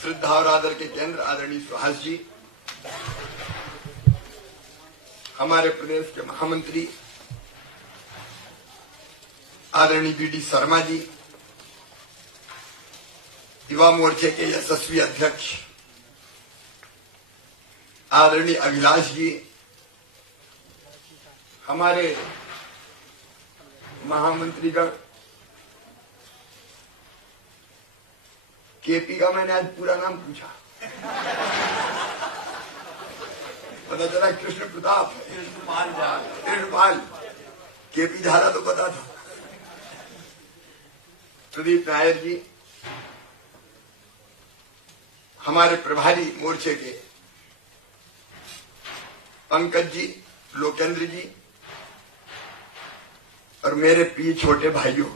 श्रद्धा और आदर के केंद्र आदरणीय सुहास जी, हमारे प्रदेश के महामंत्री आदरणीय बीडी शर्मा जी, युवा मोर्चे के यशस्वी अध्यक्ष आदरणीय अभिलाष जी, हमारे महामंत्रीगण, केपी का मैंने आज पूरा नाम पूछा, पता चला कृष्ण प्रताप, कृष्णपाल, केपी झाला तो पता था, प्रदीप नायर जी, हमारे प्रभारी मोर्चे के पंकज जी, लोकेंद्र जी और मेरे प्रिय छोटे भाइयों,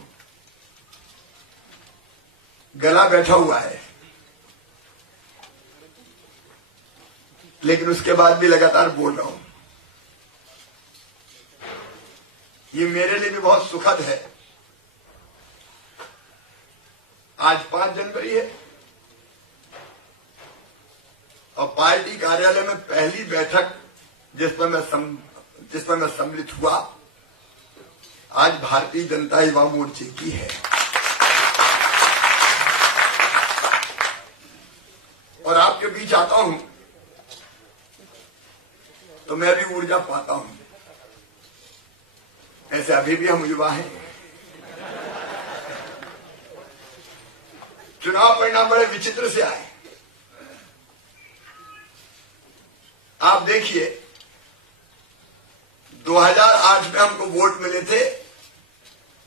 गला बैठा हुआ है लेकिन उसके बाद भी लगातार बोल रहा हूं। ये मेरे लिए भी बहुत सुखद है। आज 5 जनवरी है और पार्टी कार्यालय में पहली बैठक जिसमें मैं सम्मिलित हुआ, आज भारतीय जनता युवा मोर्चे की है और आपके बीच आता हूं तो मैं भी ऊर्जा पाता हूं। ऐसे अभी भी हम युवा हैं। चुनाव परिणाम बड़े विचित्र से आए। आप देखिए, 2008 में हमको वोट मिले थे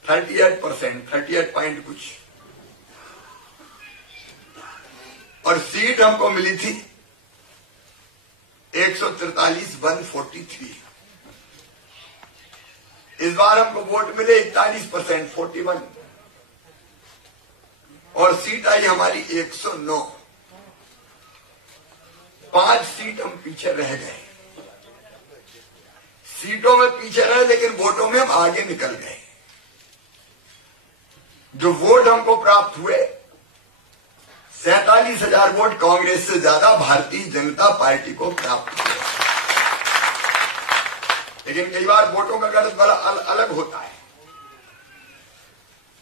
38%, 38 पॉइंट कुछ, और सीट हमको मिली थी 143, 143। इस बार हमको वोट मिले 41%, 41, और सीट आई हमारी 109। 5 सीट हम पीछे रह गए। सीटों में पीछे रहे लेकिन वोटों में हम आगे निकल गए। जो वोट हमको प्राप्त हुए, 47,000 वोट कांग्रेस से ज्यादा भारतीय जनता पार्टी को प्राप्त हुए। लेकिन कई बार वोटों का गणित बड़ा अलग होता है।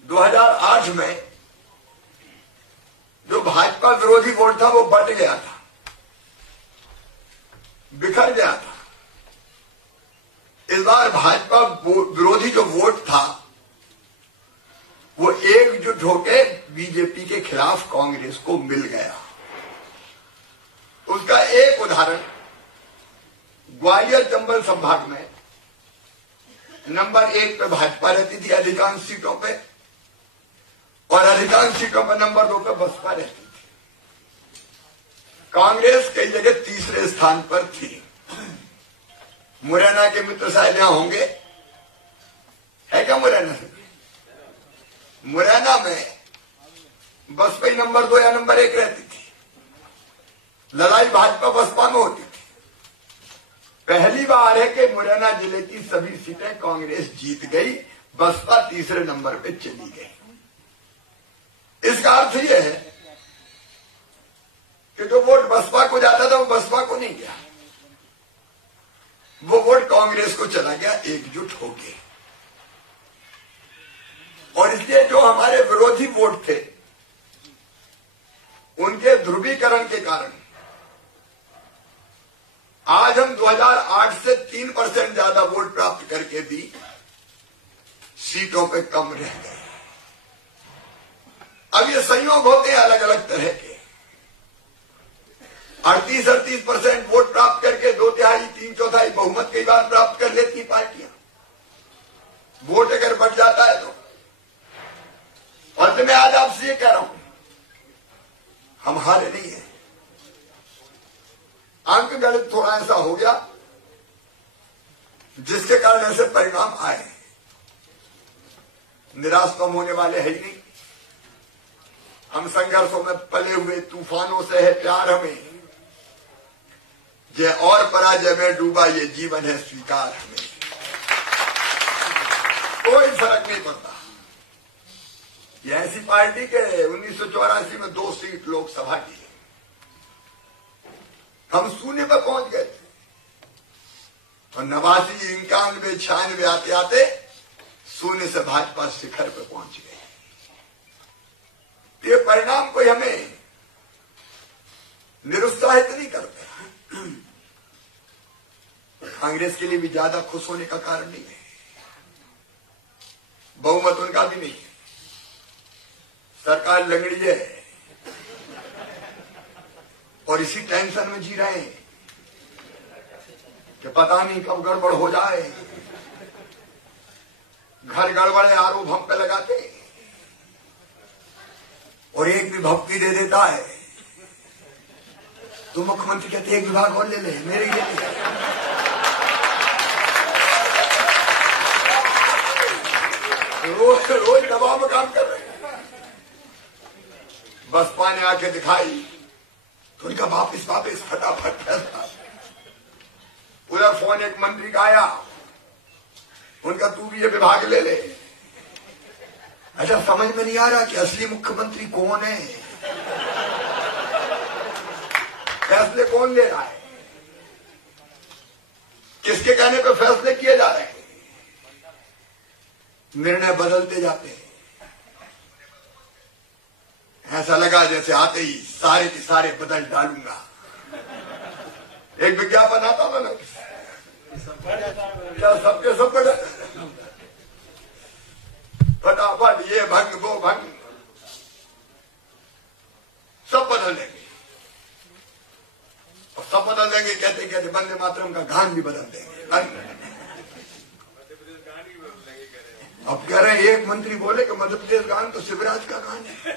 2008 में जो भाजपा विरोधी वोट था वो बट गया था, बिखर गया था। इस बार भाजपा विरोधी जो वोट था वो एकजुट होकर बीजेपी के खिलाफ कांग्रेस को मिल गया। उसका एक उदाहरण, ग्वालियर चंबल संभाग में नंबर 1 पे भाजपा रहती थी अधिकांश सीटों पे, और अधिकांश सीटों पर नंबर 2 पे बसपा रहती थी। कांग्रेस कई जगह तीसरे स्थान पर थी। मुरैना के मित्र शायद यहां होंगे, है क्या मुरैना से? मुरैना में बसपा ही नंबर 2 या नंबर 1 रहती थी। लड़ाई भाजपा बसपा में होती थी। पहली बार है कि मुरैना जिले की सभी सीटें कांग्रेस जीत गई, बसपा तीसरे नंबर पे चली गई। इसका अर्थ यह है कि जो वोट बसपा को जाता था वो बसपा को नहीं गया, वो वोट कांग्रेस को चला गया एकजुट होके। और इसलिए जो हमारे विरोधी वोट थे उनके ध्रुवीकरण के कारण आज हम 2008 से 3% ज्यादा वोट प्राप्त करके भी सीटों पे कम रह गए। अब ये संयोग होते हैं अलग अलग तरह के। 38% वोट प्राप्त करके 2/3, 3/4 बहुमत कई बार प्राप्त कर लेती पार्टियां। वोट अगर बढ़ जाता है तो, और तो मैं आज आपसे ये कह रहा हूं, हम हारे नहीं है। अंक गणित थोड़ा ऐसा हो गया जिसके कारण ऐसे परिणाम आए। निराश तो हम होने वाले है ही नहीं। हम संघर्षों में पले हुए, तूफानों से है प्यार हमें, जय और पराजय में डूबा ये जीवन है स्वीकार हमें। कोई फर्क नहीं पड़ता। ये ऐसी पार्टी के 1984 में 2 सीट लोकसभा की, हम शून्य पर पहुंच गए थे और 89, 91, 96 आते आते शून्य से भाजपा शिखर पर पहुंच गए। ये परिणाम कोई हमें निरुत्साहित नहीं करते। कांग्रेस के लिए भी ज्यादा खुश होने का कारण नहीं है, बहुमत उनका भी नहीं है, सरकार लंगड़ी है और इसी टेंशन में जी रहे हैं कि पता नहीं कब गड़बड़ हो जाए। घर गड़बड़ है आरोप हम पे लगाते और एक भी भक्ति दे देता है तो मुख्यमंत्री कहते एक विभाग और ले ले, मेरे लिए रोज रोज दबाव में काम कर रहे हैं। बसपा ने आके दिखाई तो उनका वापिस फटाफट फैसला। उधर फोन एक मंत्री का आया, उनका तू भी ये विभाग ले ले। अच्छा, समझ में नहीं आ रहा कि असली मुख्यमंत्री कौन है, फैसले कौन ले रहा है, किसके कहने पे फैसले किए जा रहे हैं। निर्णय बदलते जाते हैं। ऐसा लगा जैसे आते ही सारे के सारे बदल डालूंगा। एक विज्ञापन आता था ना, क्या सबके सब बदल, फटाफट ये भंग वो भंग, सब बदल देंगे और सब बदल देंगे कहते कहते वंदे मातरम का गान भी बदल देंगे। अब कह रहे हैं, एक मंत्री बोले कि मध्य प्रदेश गान तो शिवराज का गान है।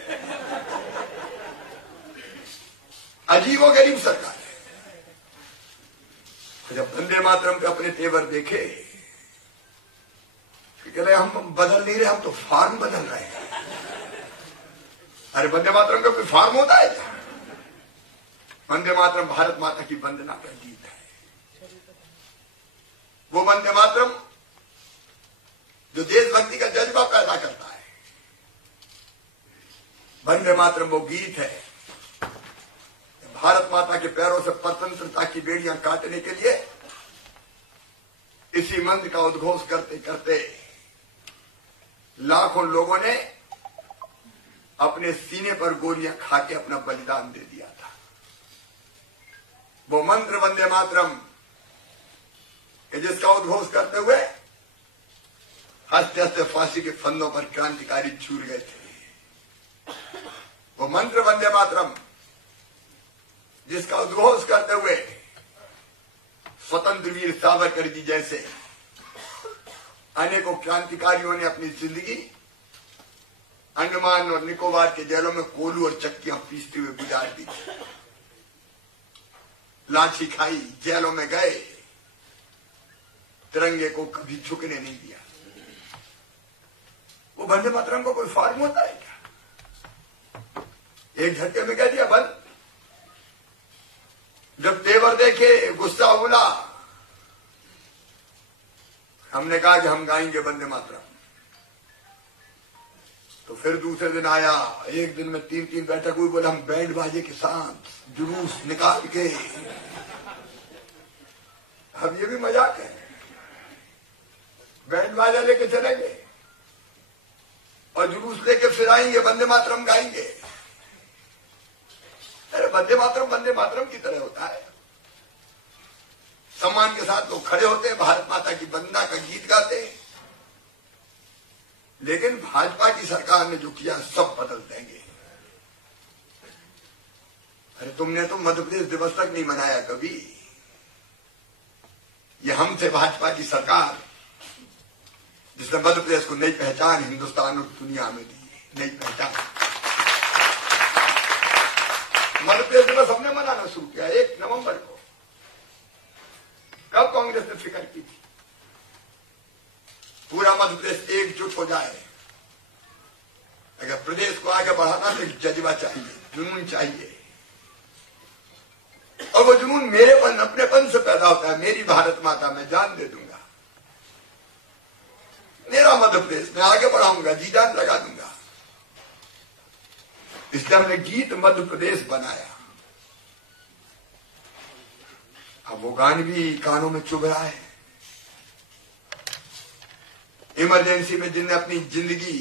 अजीबो गरीब सरकार है। जब वंदे मातरम पे अपने तेवर देखे, कह रहे हम बदल नहीं रहे, हम तो फार्म बदल रहे हैं। अरे वंदे मातरम का कोई फार्म होता है क्या? वंदे मातरम भारत माता की वंदना का गीत है। वो वंदे मातरम जो देशभक्ति का जज्बा पैदा करता है। वंदे मातरम वो गीत है भारत माता के पैरों से स्वतंत्रता की बेड़ियां काटने के लिए इसी मंत्र का उद्घोष करते करते लाखों लोगों ने अपने सीने पर गोलियां खा के अपना बलिदान दे दिया था। वो मंत्र वंदे मातरम कि जिसका उद्घोष करते हुए हंसते हंसते फांसी के फंदों पर क्रांतिकारी झूल गए थे। वो मंत्र वंदे मातरम जिसका उद्घोष करते हुए स्वतंत्र वीर सावरकर जी जैसे अनेकों क्रांतिकारियों ने अपनी जिंदगी अंडमान और निकोबार के जेलों में कोलू और चक्कियां पीसते हुए गुजार दी। लाठी खाई, जेलों में गए, तिरंगे को कभी झुकने नहीं दिया। वो वंदे मातरम को कोई फार्म होता है क्या? एक झटके में कह दिया बंद। जब तेवर देखे गुस्सा उबला, हमने कहा कि हम गाएंगे वंदे मातरम। तो फिर दूसरे दिन आया, एक दिन में 3-3 बैठक हुई, बोले हम बैंड बाजे के साथ जुलूस निकाल के। अब ये भी मजाक है, बैंड बाजा लेके चलेंगे और जुलूस लेके फिर आएंगे, वंदे मातरम गाएंगे। अरे वंदे मातरम की तरह होता है। सम्मान के साथ लोग खड़े होते हैं, भारत माता की वंदना का गीत गाते हैं। लेकिन भाजपा की सरकार ने जो किया सब बदल देंगे। अरे तुमने तो मध्य प्रदेश दिवस तक नहीं मनाया कभी। ये हमसे भाजपा की सरकार जिसने मध्य प्रदेश को नई पहचान हिंदुस्तान और दुनिया में दी, नई पहचान। मध्य प्रदेश दिवस हमने मनाना शुरू किया 1 नवंबर को। कब कांग्रेस ने फिक्र की थी? पूरा मध्य प्रदेश एकजुट हो जाए। अगर प्रदेश को आगे बढ़ाना तो एक जज्बा चाहिए, जुनून चाहिए। और वो जुनून मेरेपन, अपनेपन से पैदा होता है। मेरी भारत माता, मैं जान दे दूंगा। मेरा मध्य प्रदेश, मैं आगे बढ़ाऊंगा, जी जान लगा दूंगा। इसलिए हमने गीत मध्य प्रदेश बनाया। अब वो गान भी कानों में चुभ रहा है। इमरजेंसी में जिनने अपनी जिंदगी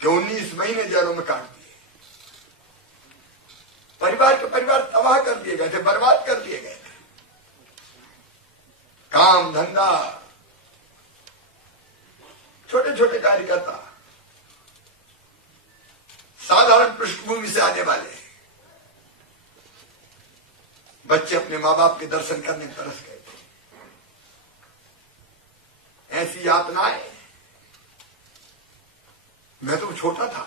के 19 महीने जेलों में काट दिए, परिवार के परिवार तबाह कर दिए गए थे, बर्बाद कर दिए गए थे। काम धंधा, छोटे छोटे कार्यकर्ता, साधारण पृष्ठभूमि से आने वाले बच्चे अपने मां बाप के दर्शन करने तरस गए थे। ऐसी यातनाएं, मैं तो छोटा था,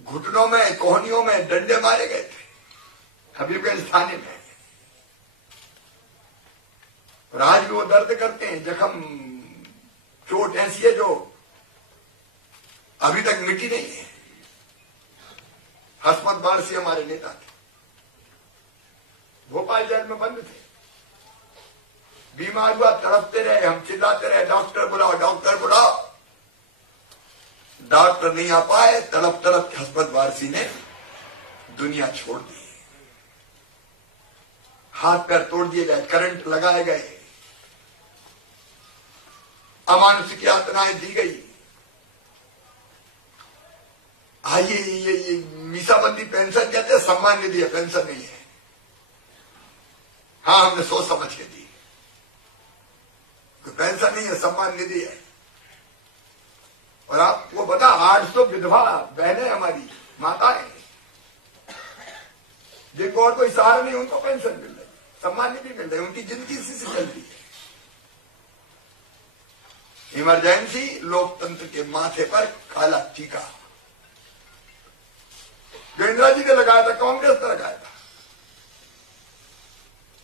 घुटनों में कोहनियों में डंडे मारे गए थे हबीबगंज थाने में, और आज भी वो दर्द करते हैं। जख्म, चोट ऐसी है जो अभी तक मिटी नहीं है। हसमत बारसी हमारे नेता थे, भोपाल जेल में बंद थे, बीमार हुआ, तड़पते रहे, हम चिल्लाते रहे डॉक्टर बुलाओ, डॉक्टर बुलाओ, डॉक्टर नहीं आ पाए। तड़प तड़प हसमत बारसी ने दुनिया छोड़ दी। हाथ पैर तोड़ दिए गए, करंट लगाए गए, अमानुषिक यातनाएं दी गई। आइए, ये मीसाबंदी पेंशन कहते हैं, सम्मान निधि है, पेंशन नहीं है। हाँ, हमने सोच समझ के दी, पेंशन नहीं है, सम्मान निधि है। और आपको बता, 800 विधवा बहनें हमारी माताएं, जिनको और कोई सहारा नहीं, उनको पेंशन मिल रही, सम्मान निधि मिल रही, उनकी जिंदगी इसी से चलती है। इमरजेंसी लोकतंत्र के माथे पर काला टीका, जो इंदिरा जी ने लगाया था, कांग्रेस ने लगाया था।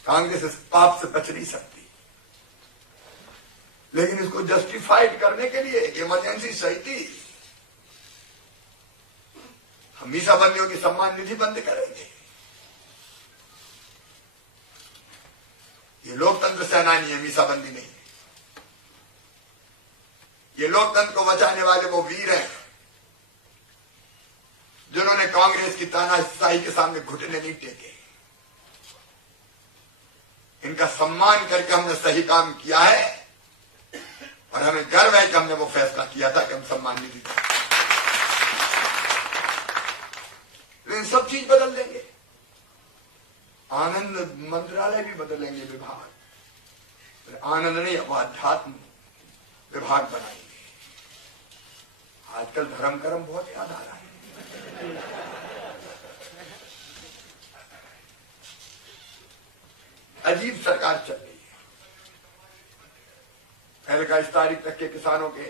कांग्रेस इस पाप से बच नहीं सकती, लेकिन इसको जस्टिफाइड करने के लिए इमरजेंसी सही थी। हम मीसाबंदियों की सम्मान निधि बंद करेंगे। ये लोकतंत्र सेनानी है, मीसाबंदी नहीं है। ये लोकतंत्र को बचाने वाले वो वीर हैं जिन्होंने कांग्रेस की तानाशाही के सामने घुटने नहीं टेके। इनका सम्मान करके हमने सही काम किया है, और हमें गर्व है कि हमने वो फैसला किया था कि हम सम्मान नहीं देते। लेकिन सब चीज बदल देंगे, आनंद मंत्रालय भी बदलेंगे, विभाग, आनंद नहीं, अब आध्यात्म विभाग बनाएंगे। आजकल धर्म कर्म बहुत याद आ रहा है। अजीब सरकार चल रही है। पहले का इस तारीख तक के किसानों के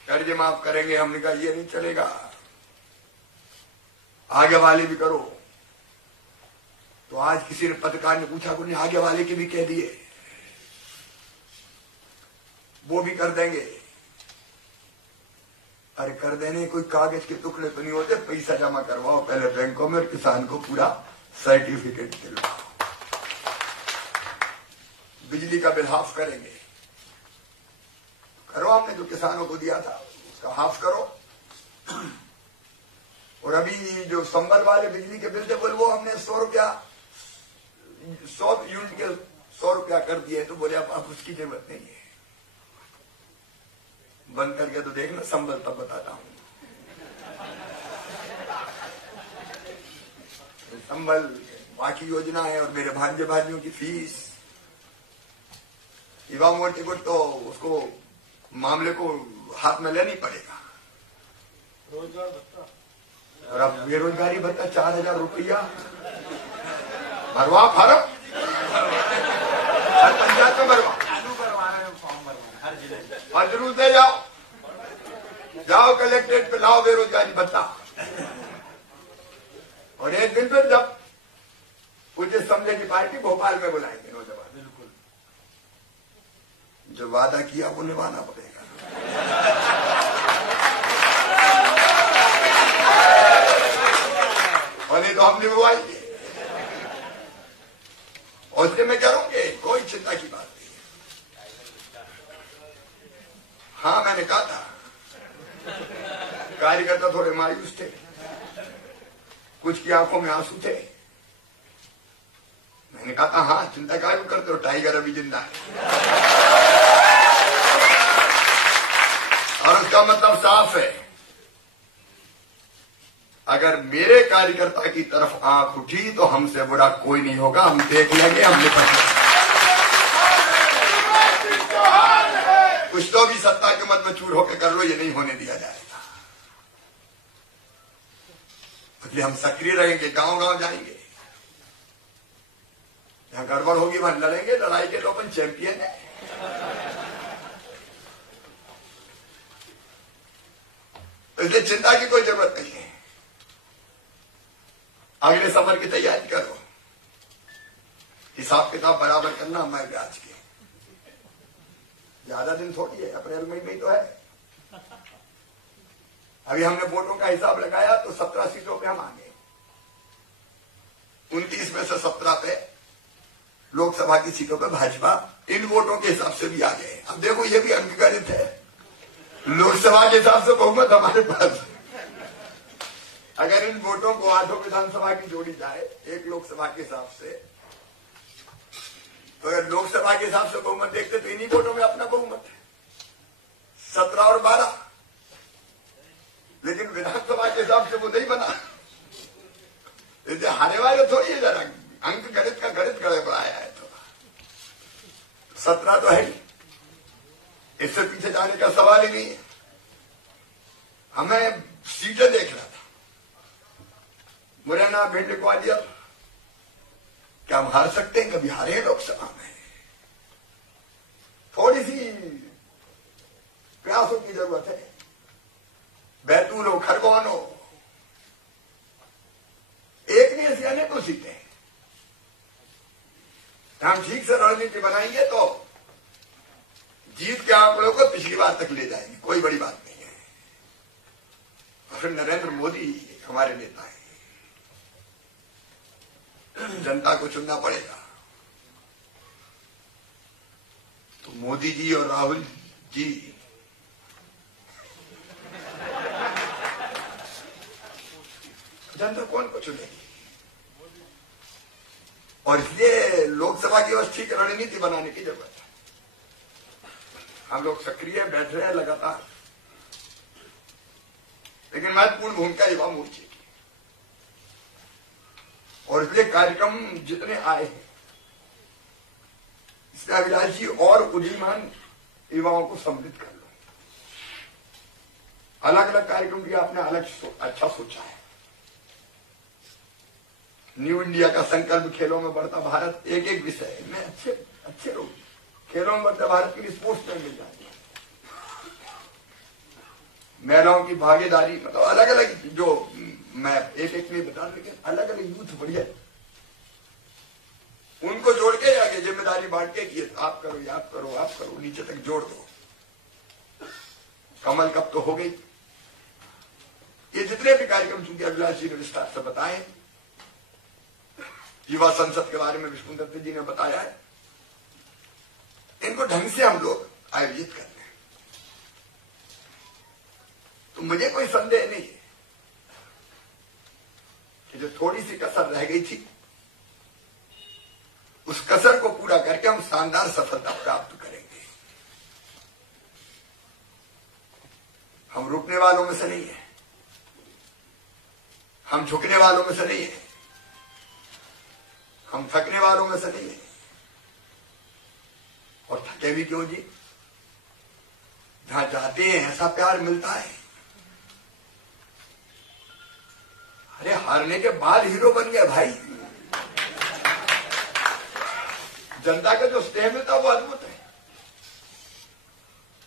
कर्जे माफ करेंगे, हमने कहा ये नहीं चलेगा, आगे वाले भी करो। तो आज किसी ने पत्रकार ने पूछा, उन्हें आगे वाले के भी कह दिए, वो भी कर देंगे। अरे कर देने कोई कागज के टुकड़े तो नहीं होते, पैसा जमा करवाओ पहले बैंकों में और किसान को पूरा सर्टिफिकेट दिलवाओ। बिजली का बिल हाफ करेंगे, करो, हमने जो किसानों को दिया था उसका हाफ करो। और अभी जो संबल वाले बिजली के बिल थे, बोले वो हमने 100 रुपया, 100 यूनिट के 100 रुपया कर दिए। तो बोले अब उसकी जरूरत नहीं है, बंद करके तो देखना संबल, तब बताता हूं। संबल बाकी योजना है, और मेरे भांजे भाइयों की फीस, युवा मोर्चे को तो उसको मामले को हाथ में लेना ही पड़ेगा। रोजगार भत्ता, और अब बेरोजगारी भत्ता 4000 रुपया भरवा, फार्म हर पंचायत में भरवा, चालू करवाना है, फॉर्म भरवाना हर जिले में, और जरूर दे जाओ, जाओ कलेक्ट्रेट पे लाओ बेरोजगारी भत्ता। और एक दिन फिर जब उचित समझे की पार्टी भोपाल में बुलाएंगे नौजवान, बिल्कुल जो वादा किया वो निभाना पड़ेगा। और नहीं तो हम निभाएंगे, और उसके में करूंगे, कोई चिंता की बात नहीं। हाँ, मैंने कहा था कार्यकर्ता थोड़े मायूस थे, कुछ की आंखों में आंसू थे, मैंने कहा हाँ, चिंता क्यों करते हो, टाइगर अभी जिंदा है। और उसका मतलब साफ है, अगर मेरे कार्यकर्ता की तरफ आंख उठी तो हमसे बुरा कोई नहीं होगा, हम देख लेंगे, हम निपट लेंगे। कुछ तो भी सत्ता के मत में चूर होकर कर लो, ये नहीं होने दिया जाएगा। इसलिए हम सक्रिय रहेंगे, गांव गांव जाएंगे, जहां गड़बड़ होगी वहां लड़ेंगे, लड़ाई के तो अपन चैंपियन है। इसलिए चिंता की कोई जरूरत नहीं है, अगले समर की तैयारी करो, हिसाब किताब बराबर करना, मैं ब्याज के ज्यादा दिन थोड़ी है, अप्रैल मई में तो है। अभी हमने वोटों का हिसाब लगाया तो 17 सीटों पे हम आ गए, 29 में से 17 पे लोकसभा की सीटों पे भाजपा इन वोटों के हिसाब से भी आ गए। अब देखो ये भी अंकगणित है, लोकसभा के हिसाब से बहुमत हमारे पास। अगर इन वोटों को 8 विधानसभा की जोड़ी जाए एक लोकसभा के हिसाब से, तो अगर लोकसभा के हिसाब से बहुमत देखते तो इन्हीं वोटों में अपना बहुमत है 17 और 12, लेकिन विधानसभा के हिसाब से वो नहीं बना। हारे वाले थोड़ी है, जरा अंक गणित का गणित गड़बड़ाया है तो 17 तो है ही, इससे पीछे जाने का सवाल ही नहीं है। हमें सीटें देख रहा था, मुरैना, भिंड, ग्वालियर, क्या हम हार सकते हैं? कभी हारे हैं लोकसभा में? थोड़ी सी प्रयासों की जरूरत है। बैतूल हो, खरगोन हो, एक नहीं ऐसी अनेकों सीटें, हम ठीक से रणनीति बनाएंगे तो जीत के आंकड़ों को पिछली बार तक ले जाएंगे, कोई बड़ी बात नहीं है। और फिर नरेंद्र मोदी हमारे नेता हैं, जनता को चुनना पड़ेगा। तो मोदी जी और राहुल जी जनता कौन को चुनेगी? और इसलिए लोकसभा की ठीक रणनीति बनाने की जरूरत है। हम लोग सक्रिय बैठ रहे हैं लगातार, लेकिन महत्वपूर्ण भूमिका युवा मोर्चे की, और इसलिए कार्यक्रम जितने आए हैं इसमें अभिलाष जी और उदीयमान युवाओं को सम्मिलित कर लो। अलग अलग कार्यक्रम भी आपने अलग अच्छा सोचा है। न्यू इंडिया का संकल्प, खेलों में बढ़ता भारत, एक एक विषय में अच्छे लोग खेलों में बढ़ता भारत के लिए स्पोर्ट्स में मिल जाएंगे। महिलाओं की भागीदारी, मतलब अलग अलग, जो मैं एक एक नहीं बता, लेकिन अलग अलग यूथ बढ़िया, उनको जोड़ के आगे जिम्मेदारी बांट के कि आप करो, याद करो, आप करो, नीचे तक जोड़ दो। कमल कप तो हो गई। ये जितने भी कार्यक्रम चूंकि अभिलाष जी ने विस्तार से बताए, युवा संसद के बारे में विष्णु दत्त जी ने बताया है, इनको ढंग से हम लोग आयोजित करते हैं। तो मुझे कोई संदेह नहीं है कि जो थोड़ी सी कसर रह गई थी, उस कसर को पूरा करके हम शानदार सफलता प्राप्त करेंगे। हम रुकने वालों में से नहीं है, हम झुकने वालों में से नहीं है, हम थकने वालों में से नहीं है। और थके भी क्यों जी? जहां जाते हैं ऐसा प्यार मिलता है। अरे हारने के बाद हीरो बन गए भाई। जनता का जो स्नेह मिलता वो अद्भुत है।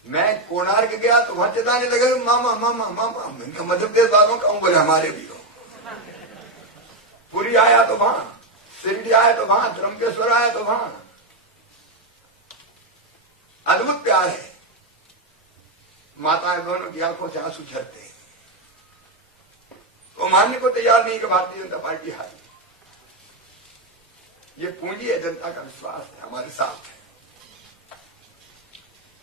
मैं कोणार्क गया तो वहां चिल्लाने लगे, मामा मामा मामा। मैंने मध्य प्रदेश वालों का हूं, बोले हमारे भी हो। पुरी आया तो वहां, शिरडी आया तो वहां, त्र्यंबकेश्वर आया तो वहां। अद्भुत प्यार है। माताएं बहनों की आंखों से आंसू झरते हैं। वो मानने को तैयार नहीं कि भारतीय जनता पार्टी हारी। ये पूंजी है, जनता का विश्वास है, हमारे साथ है।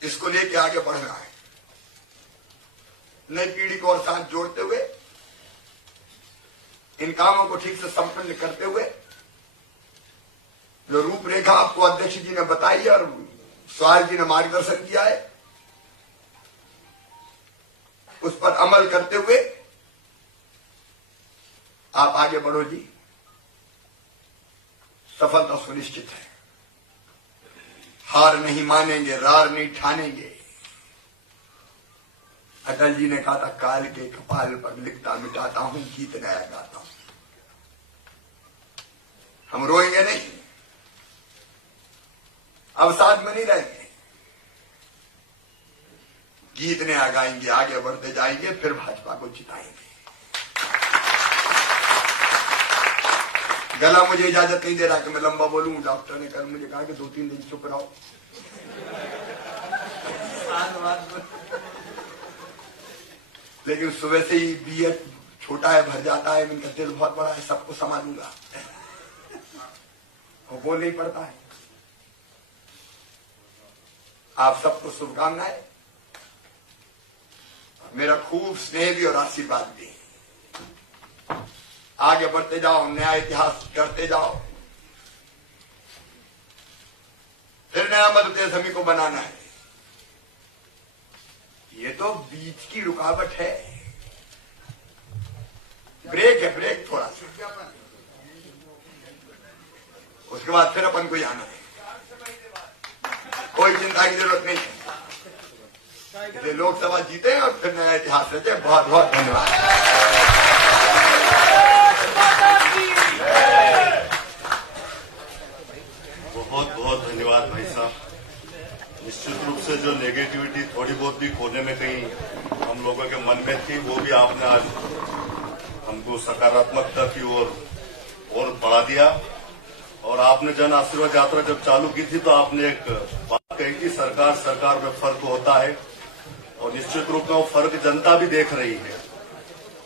इसको लेके आगे बढ़ना है, नई पीढ़ी को और साथ जोड़ते हुए, इन कामों को ठीक से संपन्न करते हुए जो रूपरेखा आपको अध्यक्ष जी ने बताई और स्वाल जी ने मार्गदर्शन किया है, उस पर अमल करते हुए आप आगे बढ़ो जी। सफलता सुनिश्चित है। हार नहीं मानेंगे, रार नहीं ठानेंगे। अटल जी ने कहा था, काल के कपाल पर लिखता मिटाता हूं, गीत नया गाता हूं। हम रोएंगे नहीं, अवसाद में नहीं रहेंगे, गीत नया गाएंगे, आगे बढ़ते जाएंगे, फिर भाजपा को जिताएंगे। गला मुझे इजाजत नहीं दे रहा कि मैं लंबा बोलूं। डॉक्टर ने कल मुझे कहा कि 2-3 दिन चुप रहो। लेकिन सुबह से ही बीएड छोटा है, भर जाता है, इनका दिल बहुत बड़ा है, सबको संभालूंगा, वो बोल नहीं पड़ता है। आप सबको शुभकामनाएं, मेरा खूब स्नेह भी और आशीर्वाद भी। आगे बढ़ते जाओ, नया इतिहास करते जाओ, फिर नया मध्य प्रदेश हमी को बनाना है। ये तो बीच की रुकावट है, ब्रेक है, ब्रेक थोड़ा सा, उसके बाद फिर अपन को जाना है। कोई चिंता की जरूरत नहीं है। इसलिए लोकसभा जीते और फिर नया इतिहास रचे। बहुत बहुत धन्यवाद। बहुत बहुत धन्यवाद भाई साहब। निश्चित रूप से जो नेगेटिविटी थोड़ी बहुत भी कोने में कहीं हम लोगों के मन में थी, वो भी आपने आज हमको सकारात्मकता की ओर बढ़ा दिया। और आपने जन आशीर्वाद यात्रा जब चालू की थी तो आपने एक बात कही कि सरकार में फर्क होता है, और निश्चित रूप में वो फर्क जनता भी देख रही है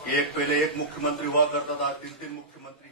कि एक पहले एक मुख्यमंत्री हुआ करता था, 3 मुख्यमंत्री